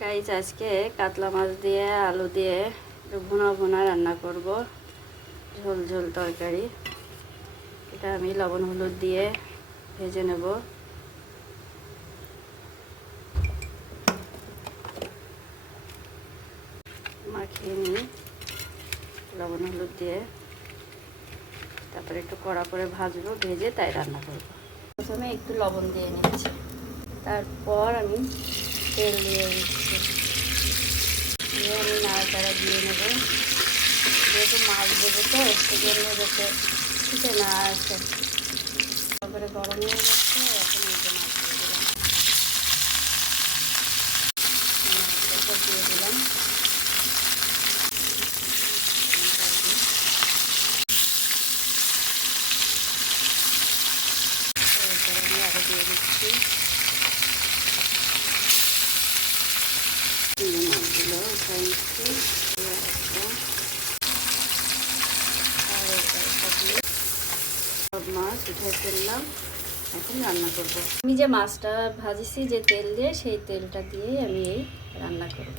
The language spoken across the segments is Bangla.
গাইস আজকে কাতলা মাছ দিয়ে আলু দিয়ে একটু ভুনা ভুনা রান্না করব, ঝোল ঝোল তরকারি। এটা আমি লবণ হলুদ দিয়ে ভেজে নেব। মাখিয়ে নিই লবণ হলুদ দিয়ে, তারপরে একটু কড়া করে ভাজবো, ভেজে তাই রান্না করব। প্রথমে একটু লবণ দিয়ে নিচ্ছি, তারপর আমি তেল দিয়ে দিচ্ছি। আমি নাড়াচাড়া দিয়ে নেব, যেহেতু মাছ দেবো তো সেজন্য যাতে ফুটে না আসে। তারপরে গরম হয়ে যাচ্ছে, এখন এই মাছ দিয়ে দিলাম। এরপরে আমি আরও দিয়ে দিচ্ছি মাছগুলো, উঠে নিচ্ছি। সব মাছ উঠে ফেললাম, এখন রান্না করব। আমি যে মাছটা ভাজিছি যে তেল দিয়ে, সেই তেলটা দিয়েই আমি এই রান্না করব।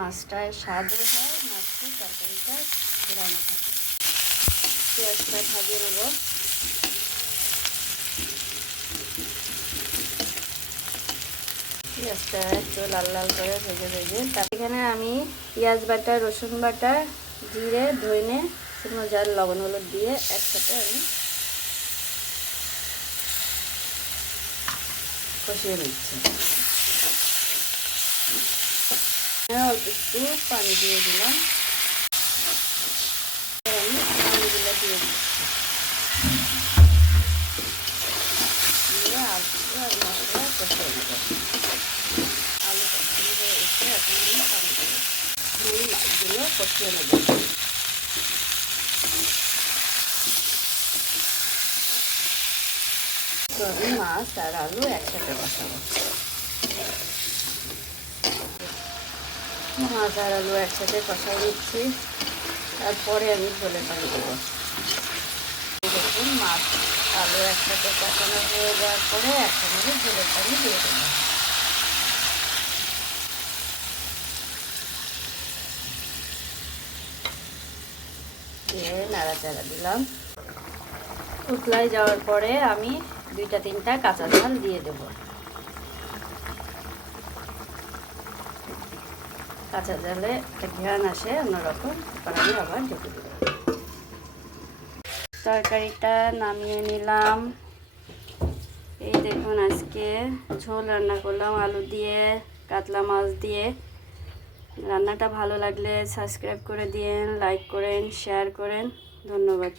মাছটায় স্বাদও হয়, মাছের তরকারিটা রান্না থাকে। পেঁয়াজটা ভাজিয়ে নেব। পেঁয়াজটা একটু লাল লাল করে ভেজে ভেজে এখানে আমি পেঁয়াজ বাটা, রসুন বাটা, জিরে, ধনে, শুকনো ঝাল, লবণ হলুদ দিয়ে একসাথে আমি কষিয়ে নিচ্ছি। অল্প একটু পানি দিয়ে দিলাম, আমি আলুগুলো দিয়ে দিচ্ছি। দিয়ে আলু আর মশলা কষিয়ে নেব। আলু কষিয়ে এসে এখন আমি পানি দেবো, আমি মাছগুলো কষিয়ে নেব। তো আমি মাছ আর আলু একসাথে কষাবো। মাছ আর আলু একসাথে কষাই দিচ্ছি, তারপরে আমি ঝোলের পানি দেবো। দেখুন মাছ আলু একসাথে কষানো হয়ে যাওয়ার পরে এখন আমি ঝোলের পানি দিয়ে দেবো। দিয়ে নাড়াচাড়া দিলাম। উতলায় যাওয়ার পরে আমি 2-3টা কাঁচা ঝাল দিয়ে দেবো। কাঁচা ঝালে একটা ঘ্রাণ আসে অন্যরকম, তারপর আমি আবার ঢেকে দেবো। তরকারিটা নামিয়ে নিলাম। এই দেখুন আজকে ঝোল রান্না করলাম আলু দিয়ে, কাতলা মাছ দিয়ে। রান্নাটা ভালো লাগলে সাবস্ক্রাইব করে দিন, লাইক করেন, শেয়ার করেন। ধন্যবাদ।